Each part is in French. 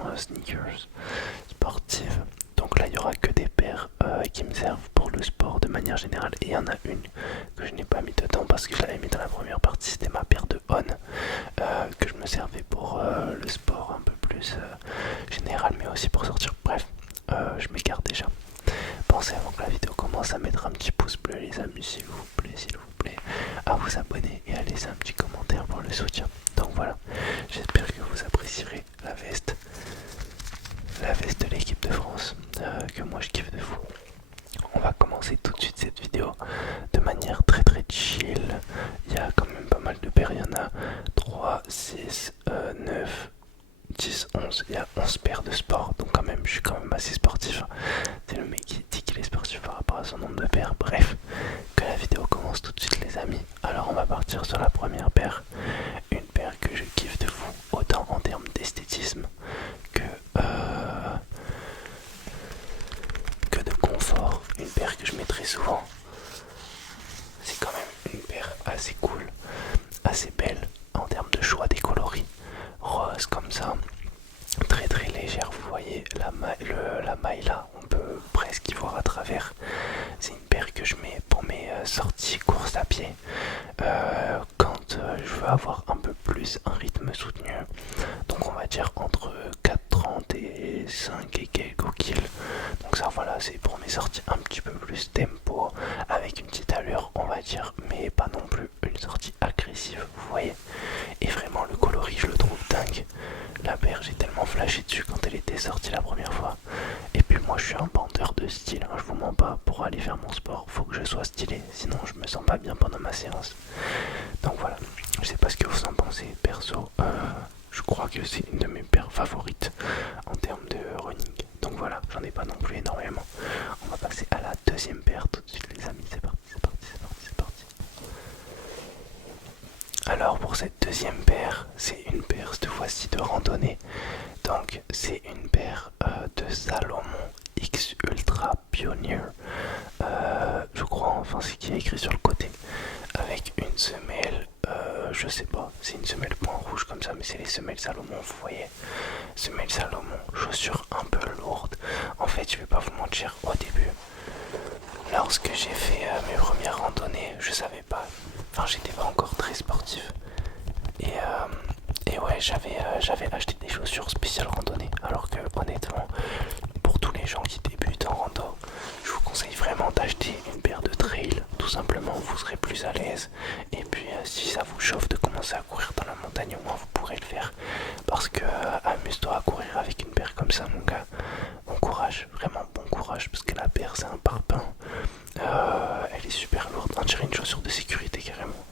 version sneakers sportive. Donc là il y aura que des paires qui me servent pour le sport de manière générale, et il y en a une que je n'ai pas mis dedans parce que je l'avais mis dans la première partie, c'était ma paire de On que je me servais pour le sport un peu plus général, mais aussi pour sortir. Bref, je m'écarte déjà. Pensez avant que la vidéo commence à mettre un petit pouce bleu les amis, s'il vous plaît, à vous abonner et à laisser un petit commentaire pour le soutien. Donc voilà, j'espère que vous apprécierez la veste de l'équipe de France, que moi je kiffe de fou. On va commencer tout de suite cette vidéo de manière très chill. Il y a quand même pas mal de paires, il y en a 3, 6, 9, 10, 11, il y a 11 paires de sport, donc quand même je suis quand même assez sportif. C'est le mec qui dit qu'il est sportif par rapport à son nombre de paires. Bref, que la vidéo commence tout de suite les amis. Alors on va partir sur la première paire, une paire que je kiffe de fou, autant en termes d'esthétisme que de confort, une paire que je mets très souvent. C'est quand même une paire assez cool, assez belle en termes de choix des coloris, rose comme ça, très légère. Vous voyez la maille là, on peut presque y voir à travers. C'est une paire que je mets pour mes sorties course à pied, quand je veux avoir un peu plus un rythme soutenu, donc on va dire entre 4,30 et 5 et quelques kills. Donc ça voilà, c'est pour mes sorties un petit peu plus tempo, avec une petite allure on va dire, mais pas non plus une sortie agressive, vous voyez. Et vraiment le coloris je le trouve dingue. La paire j'ai tellement flashé dessus quand elle était sortie la première fois. Et puis moi je suis un bandeur de style, hein, je vous mens pas, pour aller faire mon sport faut que je sois stylé, sinon je me sens pas bien pendant ma séance. Donc voilà, je sais pas ce que vous en pensez, perso je crois que c'est une de mes paires favorites en termes de running. Donc voilà, j'en ai pas non plus énormément. On va passer à la deuxième paire tout de suite les amis, c'est parti, c'est parti, c'est parti, c'est parti. Alors pour cette deuxième paire, c'est une paire cette fois-ci de randonnée. Donc c'est une paire de Salomon X Ultra Pioneer, je crois, enfin c'est qui est écrit sur le côté, avec une semelle, je sais pas, c'est une semelle point rouge comme ça, mais c'est les semelles Salomon, vous voyez, semelles Salomon, chaussures un peu lourdes. En fait je vais pas vous mentir, au début, lorsque j'ai fait mes premières randonnées, je savais pas, enfin j'étais pas encore très sportif, et ouais j'avais acheté des chaussures spéciales randonnée, alors que honnêtement pour tous les gens qui débutent en rando, je vous conseille vraiment d'acheter une paire de trail, tout simplement vous serez plus à l'aise, et puis si ça vous chauffe de commencer à courir dans la montagne, au moins vous pourrez le faire, parce que amuse-toi à courir avec une paire comme ça mon gars. Bon courage, vraiment bon courage, parce que la paire c'est un parpaing, elle est super lourde, on dirait une chaussure de sécurité carrément.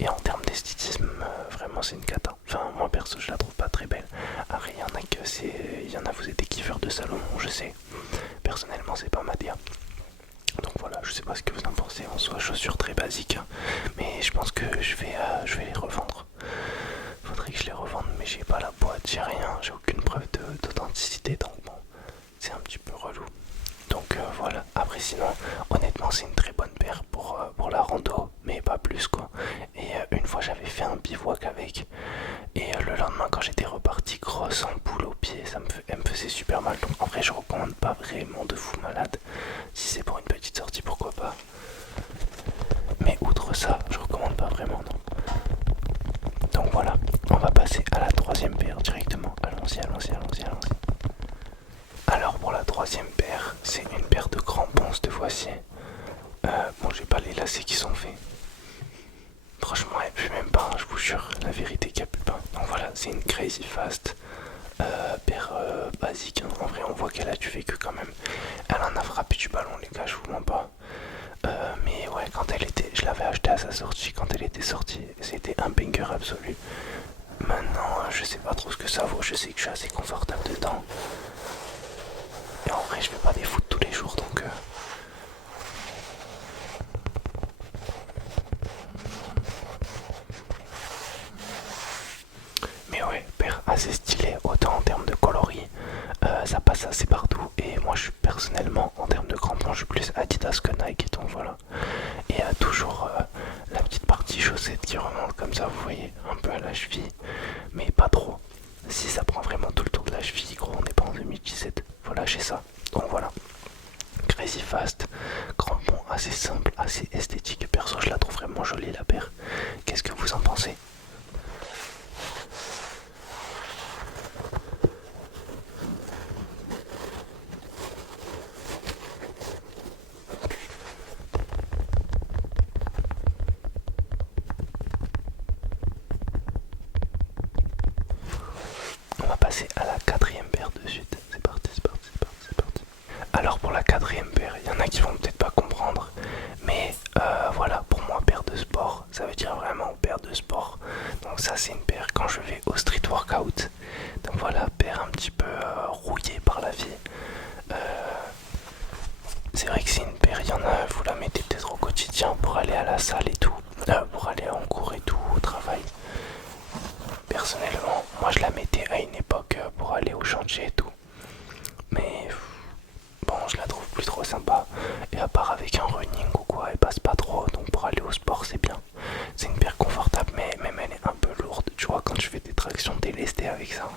Et en termes d'esthétisme, vraiment c'est une cata. Enfin moi perso je la trouve pas très belle. Après il y en a vous êtes des kiffeurs de Salomon, je sais. Personnellement c'est pas ma dia. Donc voilà, je sais pas ce que vous en pensez. En soi chaussures très basiques, hein. Mais je pense que je vais les revendre. Faudrait que je les revende, mais j'ai pas la boîte, j'ai rien, j'ai aucune preuve d'authenticité, donc bon, c'est un petit peu relou. Donc voilà, après sinon honnêtement c'est une très bonne paire pour la rando, mais pas plus quoi. Et une fois j'avais fait un bivouac avec, et le lendemain quand j'étais reparti, grosse ampoule au pied, elle me faisait super mal. Donc en vrai je recommande pas vraiment de fou malade. Si c'est pour une petite sortie pourquoi pas, mais outre ça je recommande pas vraiment non. Donc voilà, on va passer à la troisième paire directement. Allons-y. Alors pour la troisième paire, c'est une paire de crampons cette fois-ci. Bon, j'ai pas les lacets qui sont faits. Franchement, elle pue même pas, hein, je vous jure, la vérité qu'elle pue pas. Donc voilà, c'est une Crazy Fast paire basique. Hein. En vrai, on voit qu'elle a du vécu quand même. Elle en a frappé du ballon, les gars, je vous mens pas. Mais ouais, quand elle était, je l'avais acheté à sa sortie, quand elle était sortie, c'était un banger absolu. Maintenant, je sais pas trop ce que ça vaut, je sais que je suis assez confortable dedans. Et en vrai, je fais pas des foot tous les jours, donc mais ouais, paire assez stylée, autant en termes de coloris, ça passe assez partout. Et moi, je suis personnellement, en termes de crampons, je suis plus Adidas que Nike, donc voilà. Et toujours la petite partie chaussette qui remonte comme ça, vous voyez, un peu à la cheville, mais pas trop. Si ça prend vraiment tout le tour de la cheville, disette. Voilà, j'ai ça. Donc voilà. Crazy Fast, crampon assez simple, assez esthétique. Perso, je la trouve vraiment jolie la paire. Qu'est-ce que vous en pensez? On va passer à la quatrième paire de suite. C'est parti, c'est parti, c'est parti, c'est parti. Alors pour la quatrième paire, il y en a qui vont peut-être pas comprendre, mais voilà, pour moi paire de sport, ça veut dire vraiment paire de sport. Donc ça c'est une paire quand je vais au street workout. Donc voilà, paire un petit peu rouillée par la vie. Euh, c'est vrai que c'est une paire, il y en a, vous la mettez peut-être au quotidien pour aller à la salle et tout, pour aller en cours et tout, au travail. Personnellement, moi je la mettais à une époque pour aller au chantier et tout. Mais bon, je la trouve plus trop sympa. Et à part avec un running ou quoi, elle passe pas trop. Donc pour aller au sport, c'est bien. C'est une paire confortable, mais même elle est un peu lourde. Tu vois, quand je fais des tractions, t'es lesté avec ça.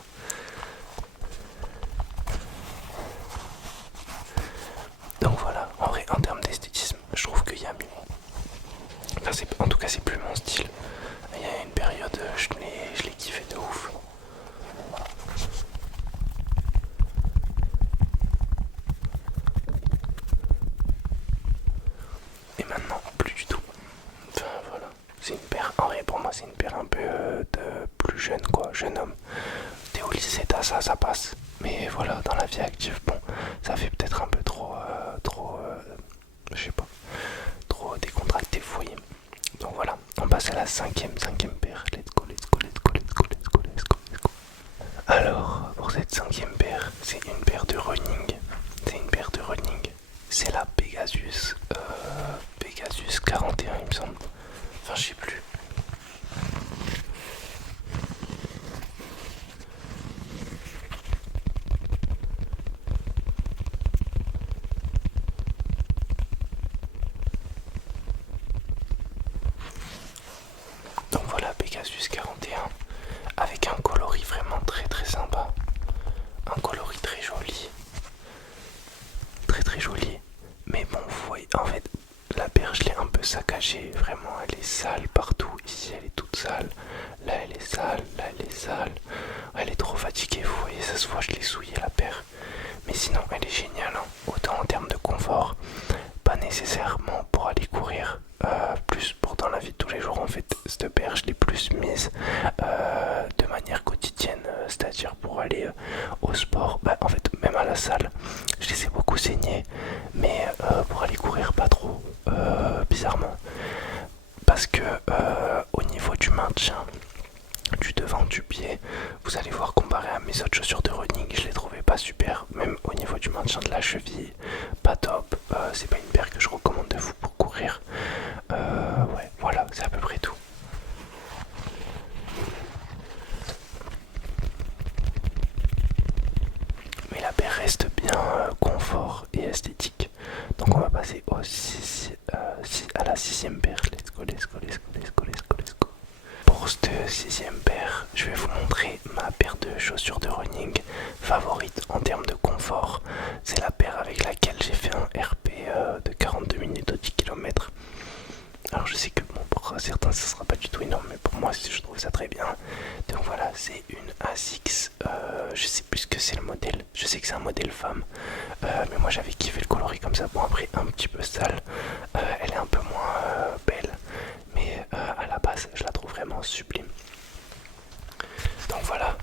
Donc voilà, en vrai, en termes d'esthétisme, je trouve qu'il y a mieux. Enfin, en tout cas, c'est plus mon style. Il y a une période, je l'ai kiffé de ouf. Et maintenant, plus du tout. Enfin voilà, c'est une paire, en vrai pour moi c'est une paire un peu de plus jeune quoi, jeune homme. T'es au lycée, t'as ça, ça passe. Mais voilà, dans la vie active, bon, ça fait peut-être un peu je sais pas, trop décontracté, vous voyez. Donc voilà, on passe à la cinquième paire. Let's go, let's go, let's go, let's go, let's go, let's go, let's go. Alors, pour cette cinquième paire, c'est une paire de running. C'est une paire de running. C'est la Pegasus 41 il me semble. Enfin je sais plus. Donc voilà Pegasus 41 avec un coloris vraiment très très sympa. Un coloris très joli. Très très joli. Mais bon vous voyez en fait la paire je l'ai un peu saccagée. Vraiment elle est sale partout. Ici elle est toute sale. Là elle est sale. Là elle est sale. Elle est trop fatiguée vous voyez ça se voit je l'ai souillé la paire. Mais sinon elle est géniale hein. Autant en termes de confort. Pas nécessairement pour aller courir, plus pour dans la vie de tous les jours en fait. Cette paire je l'ai plus mise de manière quotidienne, c'est-à-dire pour aller au sport, bah, en fait même à la salle je les ai beaucoup saignés, mais pour aller courir pas trop, bizarrement, parce que au niveau du maintien du devant du pied, vous allez voir comparé à mes autres chaussures de running, je les trouvais pas super, même au niveau du maintien de la cheville, pas top, c'est pas une paire que je recommande de vous pour courir. Ouais, voilà, c'est à peu près tout. Mais la paire reste bien confort et esthétique. Donc on va passer à la sixième paire. Let's go, let's go, let's go, let's go, let's go, let's go. Pour cette sixième paire, je vais vous montrer ma paire de chaussures de running favorite en termes de confort. C'est la paire avec laquelle j'ai fait un RP de 42 minutes au 10 km. Alors je sais que bon, pour certains ça sera pas du tout énorme, mais pour moi je trouve ça très bien. Donc voilà, c'est une ASICS, je sais plus ce que c'est le modèle, je sais que c'est un modèle femme, mais moi j'avais kiffé le coloris comme ça. Bon après un petit peu sale, elle est un peu moins belle, mais à la base je la trouve vraiment sublime. Donc voilà,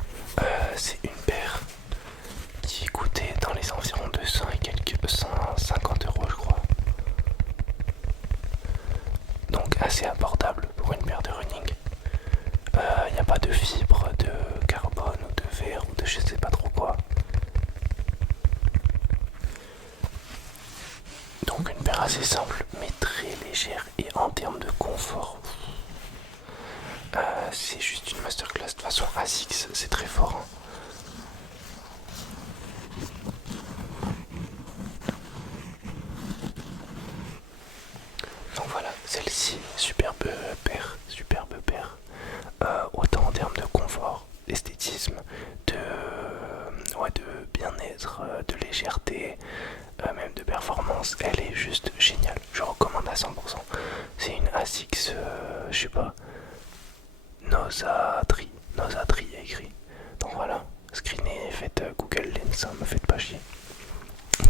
c'est une paire qui coûtait dans les environs de 100 et quelques 150 euros je crois. Donc assez abordable pour une paire de running. Il n'y a pas de fibre de carbone ou de verre ou de je sais pas trop quoi. Donc une paire assez simple mais très légère, et en termes de confort, c'est juste une masterclass. De toute façon ASICS c'est très fort hein. Donc voilà, celle-ci, superbe paire, superbe paire. Autant en termes de confort, d'esthétisme, de bien-être bien-être, de légèreté, même de performance. Elle est juste géniale. Je recommande à 100%. C'est une ASICS, je sais pas, Nosatri. Nosatri il y a écrit. Donc voilà, screenez, faites Google Lens, me faites pas chier.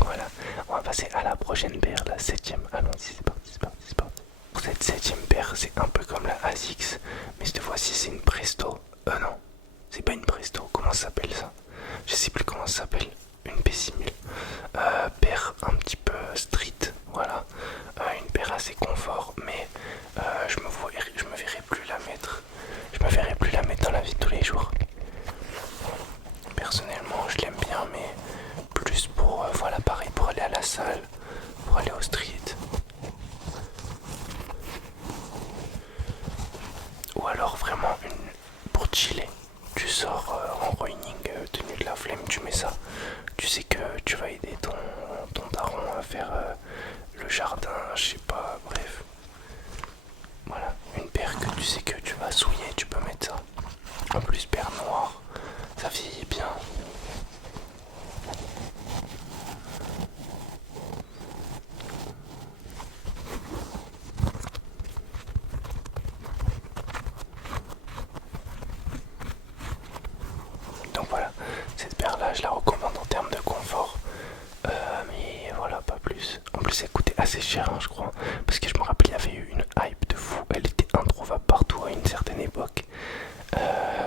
Voilà, on va passer à la prochaine paire, la septième. Allons-y, c'est parti, c'est parti, c'est parti. Pour cette septième paire, c'est un peu comme la ASICS, mais cette fois-ci c'est une Presto. Non, c'est pas une Presto, comment ça s'appelle ça? Je sais plus comment ça s'appelle. Une P6000. Paire un petit peu street, voilà. Une paire assez confort, mais je me verrai plus la mettre. Je me verrai plus la mettre dans la vie de tous les jours. Personnellement, je l'aime bien, mais plus pour, voilà, pareil, pour aller à la salle, pour aller au street. Ou alors vraiment pour chiller. Tu sors en running, tenue de la flemme, tu mets ça. Tu sais que tu vas aider ton daron à faire le jardin, je sais pas, bref. Voilà, une paire que tu sais que tu vas souiller, tu peux mettre ça. En plus, paire noire, ça vieillit bien. Donc voilà, cette paire là je la recommande en termes de confort, mais voilà, pas plus. En plus elle coûtait assez cher, hein, je crois, parce que je me rappelle il y avait eu une hype de fou, elle était introuvable partout à une certaine époque.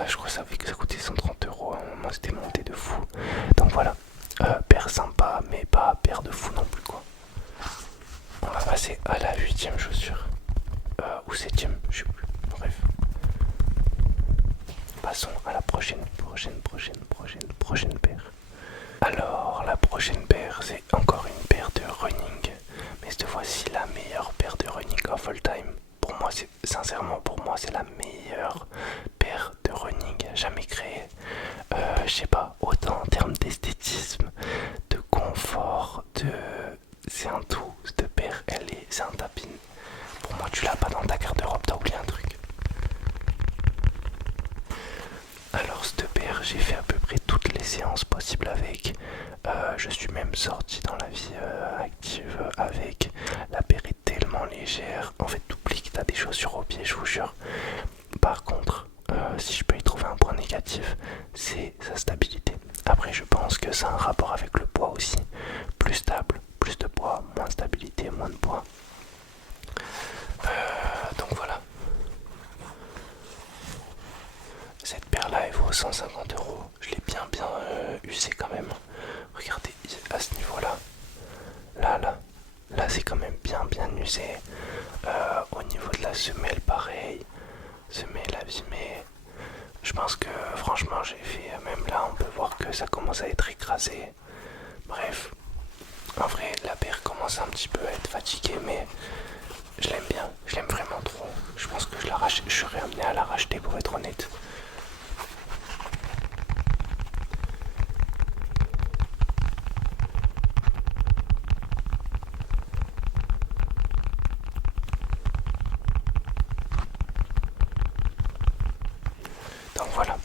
Je crois que ça coûtait 130 €, à un moment c'était monté de fou. Donc voilà, paire sympa mais pas paire de fou non plus quoi. On va passer à la huitième chaussure, ou septième, je sais plus, bref. Passons à la prochaine paire. Alors, la prochaine paire, c'est encore une paire de running. Mais cette fois-ci, la meilleure paire de running of all time. Pour moi, sincèrement, pour moi, c'est la meilleure paire de running jamais créée. Je sais pas, autant en termes d'esthétisme, de confort, c'est un tout. Cette paire, c'est un tapin. Pour moi, tu l'as pas dans ta garde-robe, t'as oublié un truc. Alors cette paire, j'ai fait à peu près toutes les séances possibles avec. Je suis même sorti dans la vie active avec. La paire est tellement légère. En fait, t'oublies que t'as des chaussures au pied, je vous jure. Par contre, si je peux y trouver un point négatif, c'est sa stabilité. Après, je pense que ça a un rapport avec le poids aussi. Plus stable, plus de poids, moins de stabilité, moins de poids. Donc voilà. Cette paire là elle vaut 150 €. Je l'ai bien usée quand même. Regardez à ce niveau là. Là c'est quand même bien usé. Au niveau de la semelle pareil. Semelle abîmée. Je pense que franchement j'ai fait, même là on peut voir que ça commence à être écrasé. Bref. En vrai la paire commence un petit peu à être fatiguée, mais je l'aime bien. Je l'aime vraiment trop. Je pense que je serais amené à la racheter pour être honnête. Donc voilà,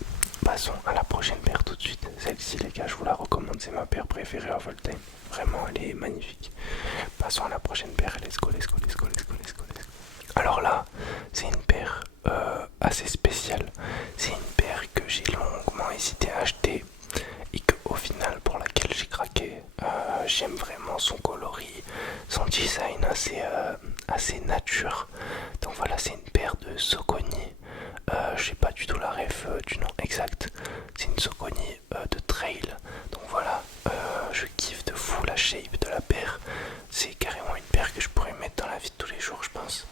passons à la prochaine paire tout de suite. Celle-ci les gars, je vous la recommande, c'est ma paire préférée of all time. Vraiment, elle est magnifique. Passons à la prochaine paire, let's go. Alors là, c'est une paire assez spéciale. C'est une paire que j'ai longuement hésité à acheter et que au final pour laquelle j'ai craqué. J'aime vraiment son coloris, son design assez nature. Donc voilà, c'est une paire de Saucony. Je sais pas du tout la ref du nom exact. C'est une Saucony de trail. Donc voilà, je kiffe de fou la shape de la paire. C'est carrément une paire que je pourrais mettre dans la vie de tous les jours, je pense.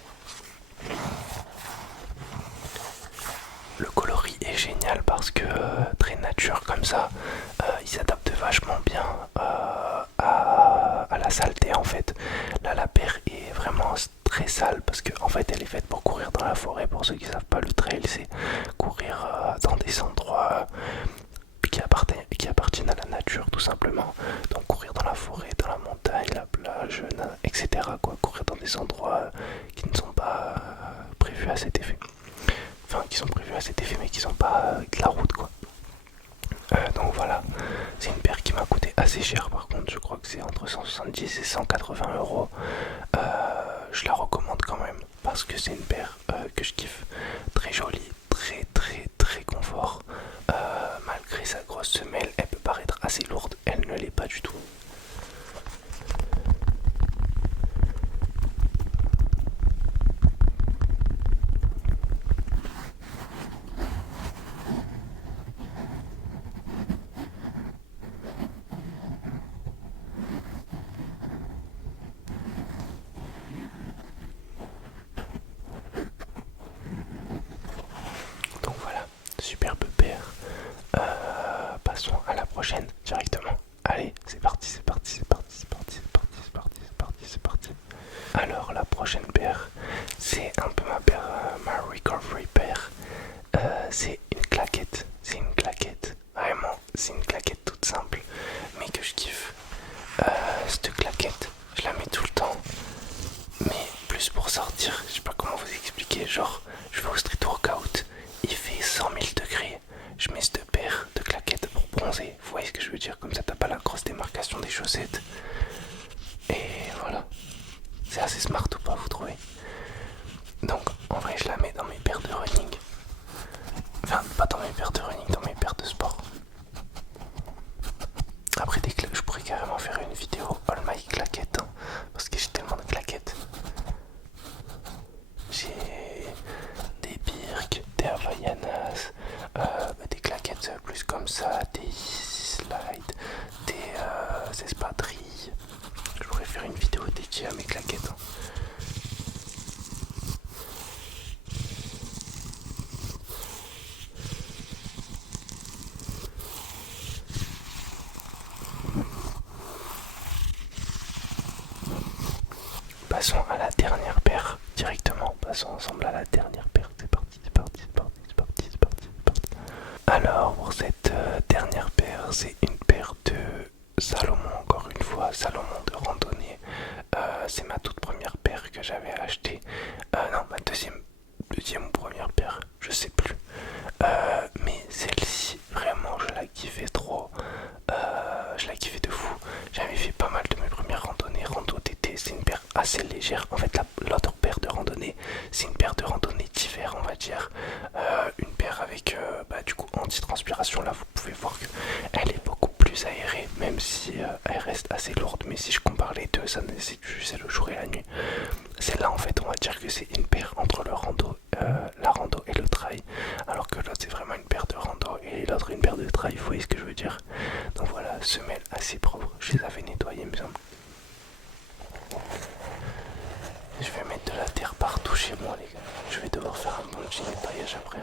Le coloris est génial parce que très nature comme ça, il s'adapte vachement bien à la saleté en fait. Là la paire est vraiment très sale parce que en fait elle est faite pour courir dans la forêt. Pour ceux qui savent pas, le trail c'est courir dans des endroits qui appartiennent à la nature tout simplement. Donc courir dans la forêt, dans la montagne, la plage, etc. quoi. Courir dans des endroits qui ne sont pas prévus à cet effet. Enfin qui sont prévus à cet effet mais qui sont pas de la route quoi. Donc voilà, c'est une paire qui m'a coûté assez cher par contre, je crois que c'est entre 170 et 180 euros. Je la recommande quand même parce que c'est une paire que je kiffe. Très jolie, très très très confort. Malgré sa grosse semelle, elle peut paraître assez lourde, elle ne l'est pas du tout. Donc voilà, superbe paire. Passons à la prochaine directement. Allez, c'est parti, c'est parti, c'est parti, c'est parti, c'est parti, c'est parti, c'est parti, c'est parti. Alors la prochaine paire, c'est un peu ma paire, ma recovery paire. C'est une claquette, c'est une claquette. Vraiment, c'est une claquette toute simple, mais que je kiffe. Cette claquette, je la mets tout le temps, mais plus pour sortir. Je sais pas comment vous expliquer. Genre, je vais au street workout, il fait 100 000 degrés. Je mets cette paire de claquettes pour bronzer. Vous voyez ce que je veux dire? Comme ça, t'as pas la grosse démarcation des chaussettes. Et voilà. C'est assez smart ou pas, vous trouvez? Donc, en vrai, je la mets dans mes paires de running. Enfin, pas dans mes paires de running, dans mes paires de sport. Après, je pourrais carrément faire une vidéo all my claquettes, hein, parce que j'ai tellement de claquettes. J'ai des Birks, des Havaianas, des claquettes plus comme ça, des Yeezy Slide, des espadrilles. Je pourrais faire une vidéo dédiée à mes claquettes. Hein. Passons à la dernière paire directement. Passons ensemble à la dernière paire. C'est parti, c'est parti, c'est parti, c'est parti, c'est parti, c'est parti. Alors pour cette dernière paire, c'est une paire de Salomon, encore une fois, Salomon de randonnée. C'est ma toute première paire que j'avais achetée. Non, ma deuxième ou première paire, je sais plus. Mais celle-ci, vraiment, je la kiffais trop. Je la kiffais de fou. J'avais fait pas mal de mes premières randonnées, rando d'été. C'est une paire assez légère. En fait, l'autre paire de randonnée, c'est une paire de randonnée d'hiver, on va dire. Une paire avec du coup anti-transpiration. Là, vous pouvez voir qu'elle est beaucoup plus aérée, même si elle reste assez lourde. Mais si je compare les deux, ça c'est le jour et la nuit. Celle-là, en fait, on va dire que c'est une paire entre la rando et le trail. Alors que l'autre, c'est vraiment une paire de rando et l'autre, une paire de trail. Vous voyez ce que je veux dire? Donc voilà, semelle assez propre. Je les avais nettoyées, il me semble. Je vais mettre de la terre partout chez moi, les gars. Je vais devoir faire un bon petit nettoyage après.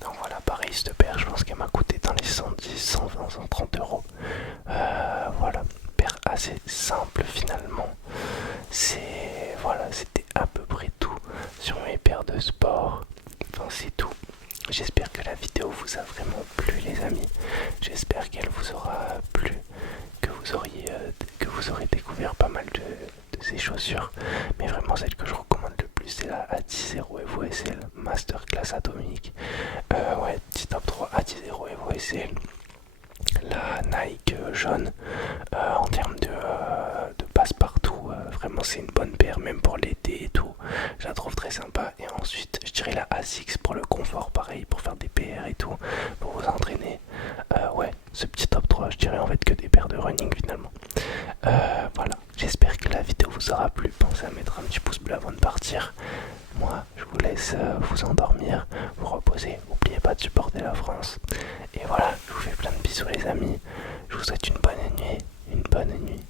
Donc voilà, pareil, cette paire, je pense qu'elle m'a coûté dans les 110, 120, 130 euros. Voilà, paire assez simple finalement. C'était à peu près tout sur mes paires de sport. Enfin, c'est tout. J'espère que la vidéo vous a vraiment plu, les amis. J'espère qu'elle vous aura plu, que vous aurez découvert pas mal de ces chaussures. Mais vraiment, celle que je recommande le plus, c'est la AD0 Evo SL Masterclass Atomique. Ouais, petit top 3 AD0 Evo SL. La Nike jaune, en termes de passe-partout, vraiment c'est une bonne paire, même pour l'été et tout. Je la trouve très sympa. Et ensuite, je dirais la ASICS pour le confort, pareil, pour faire des PR et tout, pour vous entraîner. Ouais, ce petit top 3, je dirais en fait que des paires de running finalement. Voilà, j'espère que la vidéo vous aura plu. Pensez à mettre un petit pouce bleu avant de partir. Moi, je vous laisse vous endormir, vous reposer. N'oubliez pas de supporter la France. Et voilà, je vous fais plein de bisous les amis. Je vous souhaite une bonne nuit, une bonne nuit.